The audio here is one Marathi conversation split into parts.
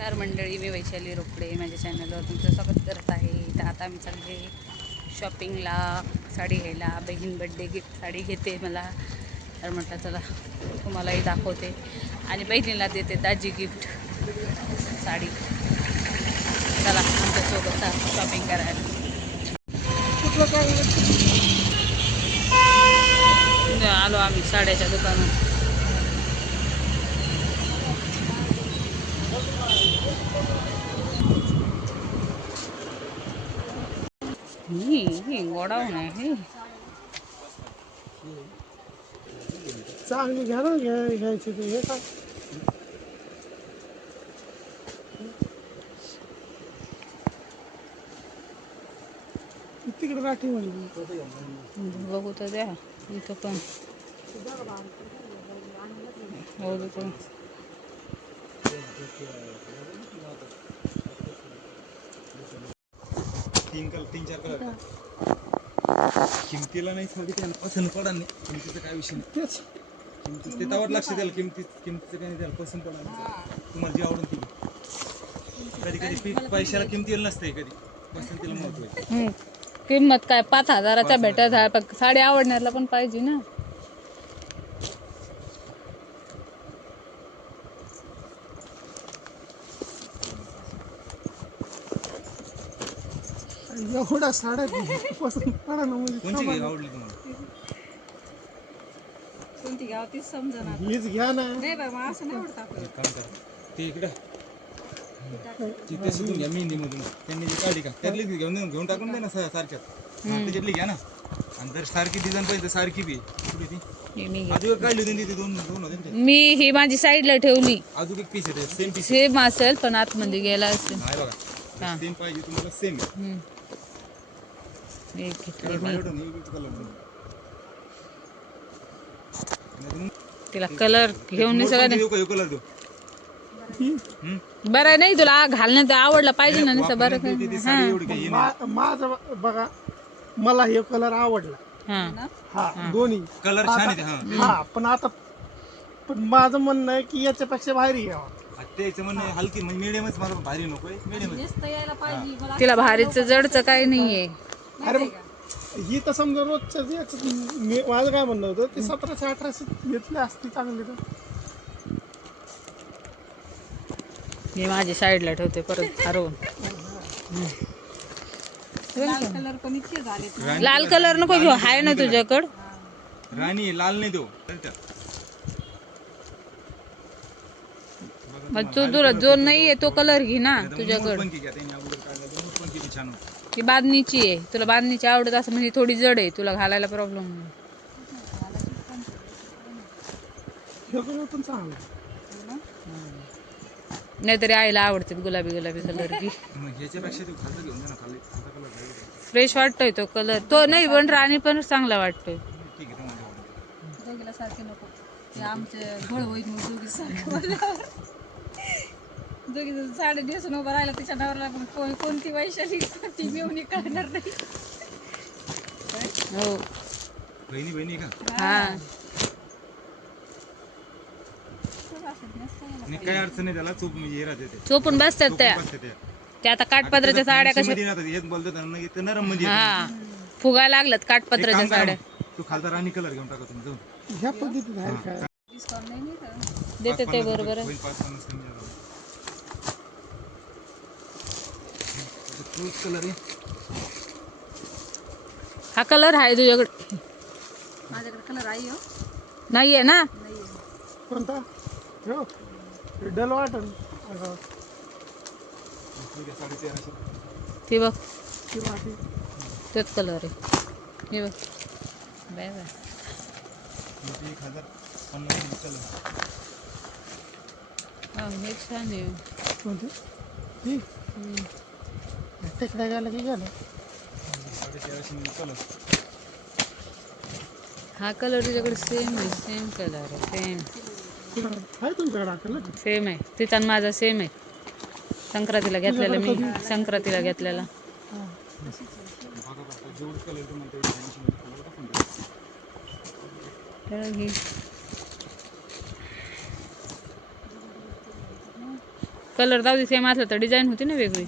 नमस्कार मंडळी, मी वैशाली रोकडे माझ्या चॅनलवर तुमचं स्वागत करत आहे. तर आता मी चालले शॉपिंगला, साडी घ्यायला. बहीण बड्डे गिफ्ट साडी घेते मला, तर म्हटलं चला तुम्हालाही दाखवते आणि बहिणीला देते दाजी गिफ्ट साडी. चला आमच्यासोबत शॉपिंग करायला. आलो आम्ही साड्याच्या दुकानात. गोडाऊन आहे चांगली घ्या ना, घ्यायची ते हे काय तिकडे राठी म्हणली बघू तर द्या. इथं पण हो तिथं तीन चार कलर किमतीला नाही साडी त्याला पसंत पडा नाही. किमतीचं काय विषय नाही, तेच किमती ते त्यावर लक्ष द्याल. किमतीचं काही त्याला पसंत पडा नाही. तुम्हाला जी आवडून ती कधी कधी पैशाला किमतीला नसते, कधी पसंतीला महत्व आहे. किंमत काय 5,000च्या भेटत आहे, पण साडी आवडण्याला पण पाहिजे ना. एवढ्या साड्या पसंत पडा ना म्हणजे कोणती काही आवडली तुम्हाला? कोणती घ्यावं तीच समजा. हीच घ्या ना. नाही बाबा, असं नाही आवडत आपल्याला. काम करा ते इकडं तिथे सुद्धा घ्या मेहंदीमधून. त्यांनी जी काढली का त्यातली घेऊन टाकून द्या ना सारख्यात. त्याच्यातली घ्या ना. आणि जर सारखी डिझाईन पाहिजे तर सारखी बी अजून काढली होती तिथे दोन होते. मी ही माझी साईडला ठेवली. अजून एक पीस आहे सेम पीस सेम असेल पण आतमध्ये गेला असेल. नाही बघा, सेम पाहिजे तुम्हाला सेम एक घेतली मी. तिला कलर घेऊन सगळं कलर देऊ. बरं नाही, तुला घालण्यात आवडलं पाहिजे ना. नसं बरं माझं बघा, मला हे कलर आवडला. हा दोन्ही कलर छान आहे. हा पण माझं म्हणणं आहे की याच्यापेक्षा बाहेर घ्यावा. त्याचं म्हणणं हलकी म्हणजे मिडियमच, मला भारी नकोय, मिडियम. तिला भारीचं जडचं काही नाहीये. अरे ही तर समजा रोजच्या माझं काय म्हणणं होतं ते 1700-1800 घेतले असते चांगले. तर मी माझी साईडला ठेवते परत हरवून. लाल कलर नको घेऊ, आहे ना तुझ्याकडं? राणी लाल नाही देऊ. तुला जो नाहीये तो कलर घे ना तुझ्याकडं. ती बांधणीची आहे, तुला बांधणीची आवडत असं म्हणजे थोडी जड आहे, तुला घालायला प्रॉब्लेम. नाहीतरी आईला आवडते गुलाबी कलर की. फ्रेश वाटतोय तो कलर. तो नाही पण राणी पण चांगला वाटतोय. दोघी साडे दिवसून उभं राहिला तिच्या नवऱ्याला, पण कोणती वैशाली कोणती मिळून कळणार नाही. हो बहिणी का? हा, काही अडचण नाही त्याला. चोप म्हणजे राहते, चोपून बसतात त्या आता काठपदराच्या साड्या कशा नरम मध्ये. हा, फुगायला लागल्यात काठपदराच्या साड्या. तू खालचा राणी कलर घेऊन टाका तुम्ही जाऊन. ह्या पद्धतीत देते ते बरोबर. हा कलर आहे तुझ्याकडे? माझ्याकडे कलर आहे नाहीये ना. कोणता डल वाटल ते बघ, तोच कलर आहे. हे बघ, बाय बाय. हे छान आहे. कोणती टेकड्या गेला की गेलं. हा कलर तुझ्याकडे सेम आहे? सेम कलर आहे, तुमच्याकडे सेम आहे. तिचा आणि माझा सेम आहे. संक्रांतीला घेतलेला मी, संक्रांतीला घेतलेला. कलर जाऊ दे सेम असला तर डिझाईन होती ना वेगळी.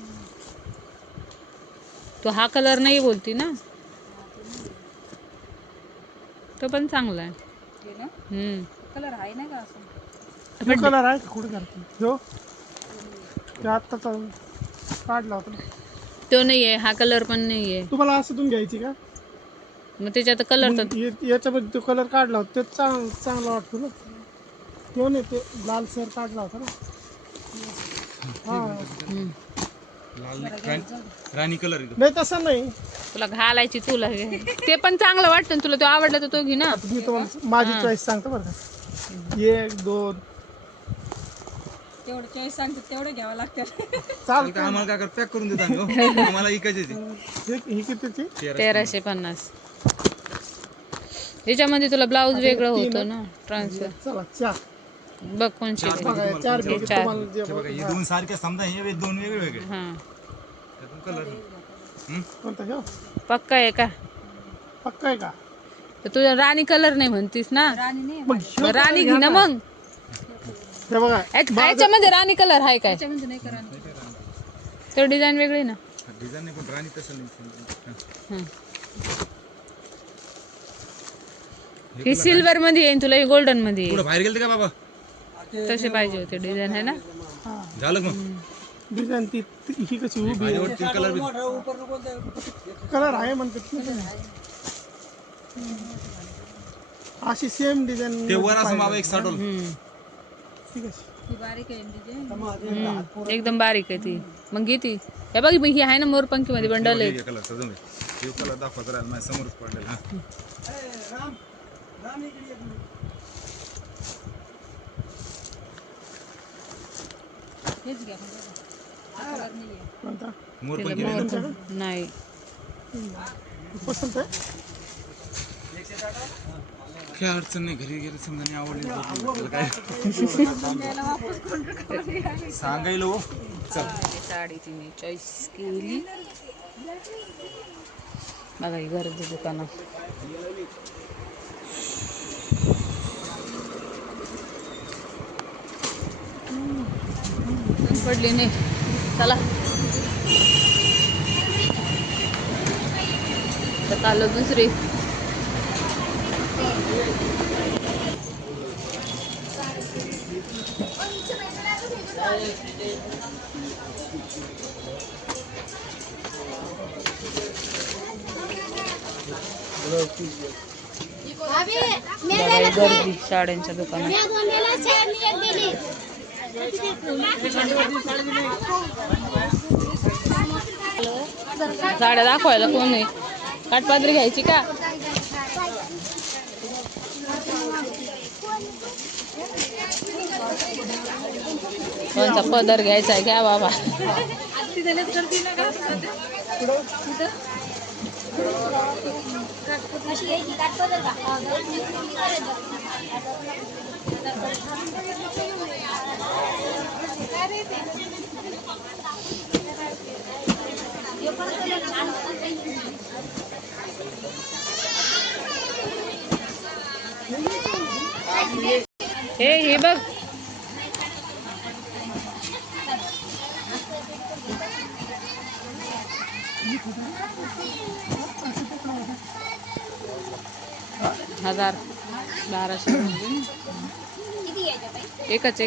तो हा कलर नाही बोलती ना, तो पण चांगला आहे. कलर आहे ना का असं तो कलर आहे का कुठे करते जो ते आत्ताचा काढला होता ना. तो नाही आहे, हा कलर पण नाही आहे. तुम्हाला असं तुम्ही घ्यायची का? मग त्याच्यात कलर तर मग याच्यामध्ये तो कलर काढला होता ते चांगला वाटतो ना. तो नाही ते लाल सर काढला होता ना. हा लाल राणी कलर नाही तसं नाही. तुला घालायची तुला ते पण चांगलं वाटतं ना तुला. तो आवडला तर तो घे ना. मी तुम्हाला माझी चॉईस सांगतो बरं का. 1 2 तेवढं चॉईस सांगते तेवढे घ्यावं लागतं. चालतं. आम्हाला काय पॅक करून देतो आम्ही हो. आम्हाला इकायचे ते ही कितीची? 1350. याच्यामध्ये तुला ब्लाऊज वेगळं होतं ना ट्रान्सफर. चला 4 बघ कोणची बघा 4 पैकी चार. तुम्हाला जे हे बघा हे दोन सारखे समजा हे दोन वेगळे वेगळे हा त्यातून कलर कोणता घेऊ? पक्का आहे का? पक्का आहे का? तर तुझा राणी कलर नाही म्हणतीस ना. राणी नाही मग ह्यो राणी घे ना मग. हे बघा याच्यामध्ये राणी कलर आहे काय? त्याच्यामध्ये नाही करा तर डिझाईन वेगळी ना. डिझाईन नाही पण राणी तसं नाही. हं. ही सिल्वर मध्ये येईन तुला, ही गोल्डन मध्ये पुढे येईन. बाहेर गेलते का बाबा? तसे पाहिजे होते डिझाईन आहे ना. झालं का मग डिझाईन ती ही कशी उभी माझ्यावरती कलर कलर आहे म्हणतात ना ते. अशी सेम डिझाईन ते वर असं बाबा एक साठवलं ठीक आहे. ती बारीक आहे डिझाईन. एकदम बारीक आहे ती. मग घे ती. हे बघ ही आहे ना मोरपंखी मध्ये बंडल आहे. कलर सजून हे कलर दाखवा जरा माझ्या समोरच पडलेला हा हेच घ्या कलर नाही आहे. कोणता मोरपंखी नाही पसंत आहे? काय अडचण नाही. घरी गेलं समजा नाही आवडली काय सांगायला हो. चल साडी तिने चॉईस केली. बघा ही गर्दी दुकानात. पडली नाही. चला तर आलो दुसरी. गर्दी साड्यांच्या दुकानात. साड्या दाखवायला कोण नाही. काठपादरी घ्यायची का? कोणता पदर घ्यायचा आहे घ्या बाबा. हे बघ हजार 1200 एकच.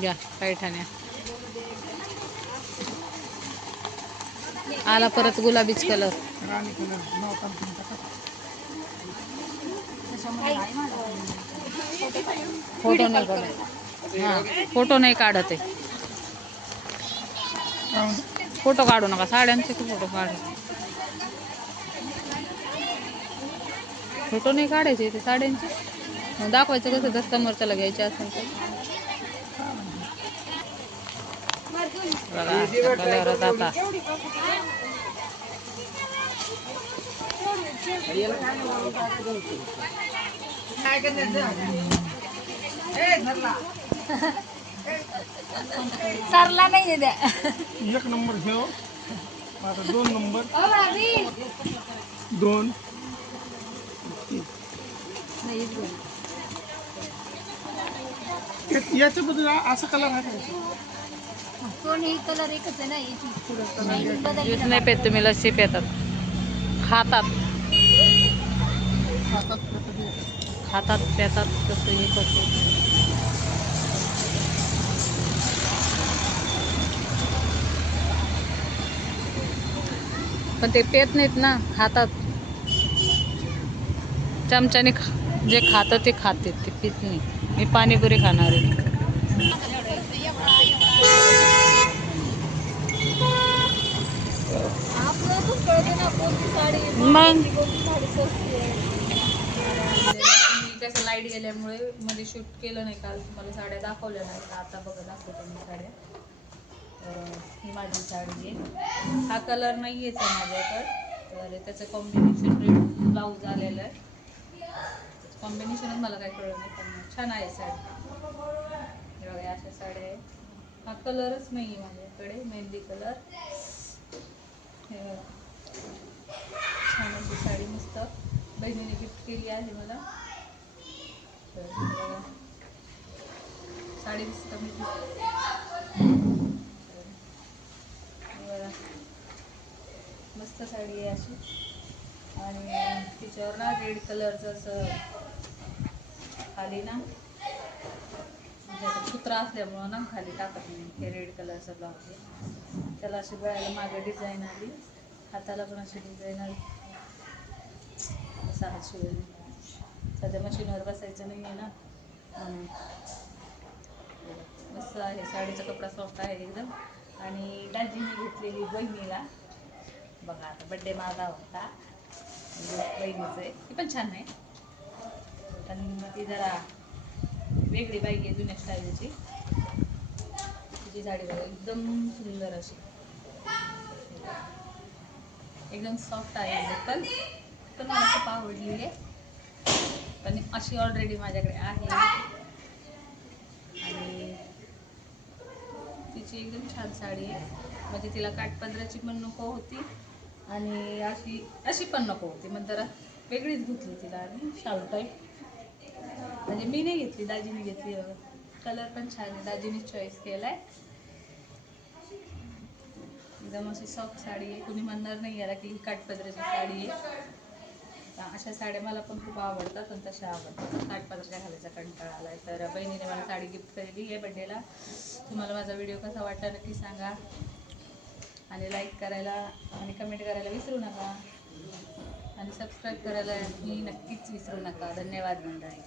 घ्या पैठण्या. आला परत गुलाबीच कलर. राणी कलर नव्हता तुमचा. फोटो नाही काढत. हां फोटो नाही काढत आहे. फोटो काढू नका साड्यांचे. फोटो काढा. फोटो नाही काढायचे ते साड्यांचे. मग दाखवायचं कसं कस्टमरच्याला घ्यायचे असेल तर. बघा कलरच आता. सरला नाही द्या. 1 नंबर घेऊ आता 2 नंबर 2 याच्याबद्दल असा कलर आहे का? कलर एकच आहे ना ज्यूस नाही पेत तुम्ही, लस्सी पेतात. खातात खातात पेतात तसं एकच आहे. पण ते पेत नाहीत ना, खातात. चमच्याने जे खातं ते खाते, ते पित नाही. मी पाणीपुरी खाणार आहे. मग कसं लाईट गेल्यामुळे मध्ये शूट केलं नाही काल, तुम्हाला साड्या दाखवल्या नाही. आता बघा दाखवते मी साड्या. ही माझी साडी आहे. हा कलर नाही आहे माझ्याकडे, तर त्याचं कॉम्बिनेशन रेड ब्लाऊज आलेलं आहे. कॉम्बिनेशनच मला काही कळलं नाही, पण छान आहे साडी. हे बघा अशा साड्या आहे. हा कलरच नाही आहे माझ्याकडे, मेहंदी कलर. हे बघा छान अशी साडी, मस्त बहिणीने गिफ्ट केली आहे मला. तर बघा साडी मस्त मी मस्त साडी आहे अशी. आणि तिच्यावर ना रेड कलरचं असं खाली ना, सूत्र असल्यामुळं ना खाली टाकत नाही. हे रेड कलरचं ब्लाऊज आहे. त्याला अशी गळ्याला मागे डिझाईन आली, हाताला पण अशी डिझाईन आली. असा हात शिवली. सध्या मशीनवर बसायचं नाही आहे ना, म्हणून. मस्त आहे साडीचा कपडा, सॉफ्ट आहे एकदम. आणि दाजीने घेतलेली बहिणीला, बघा आता बड्डे माझा होता, बहिणीचं आहे. ती पण छान आहे, पण ती जरा वेगळी बाई आहे, जुन्या स्टाईलची. तिची साडी बघा एकदम सुंदर अशी, एकदम सॉफ्ट आहे. पण मला खूप आवडली आहे. पण अशी ऑलरेडी माझ्याकडे आहे. आणि तिची एकदम छान साडी आहे. म्हणजे तिला काठपदराची पण नको होती आणि अशी पण नको होती, मग जरा वेगळीच घेतली तिला आणि शालू टाईप. म्हणजे मी नाही घेतली, दाजीने घेतली. कलर पण छान आहे, दाजीनेच चॉईस केलाय. एकदम अशी सॉफ्ट साडी आहे. कुणी म्हणणार नाही याला की ही काठपदराची साडी आहे. अशा साड्या मला पण खूप आवडतात आणि तशा आवडतात. काठपदराच्या घालायचा कंटाळा आलाय. तर बहिणीने मला साडी गिफ्ट केलेली आहे बड्डेला. तुम्हाला माझा व्हिडिओ कसा वाटला नक्की सांगा, आणि लाईक करायला आणि कमेंट करायला विसरू नका, आणि सबस्क्राईब करायला नक्कीच विसरू नका. धन्यवाद मंडळी.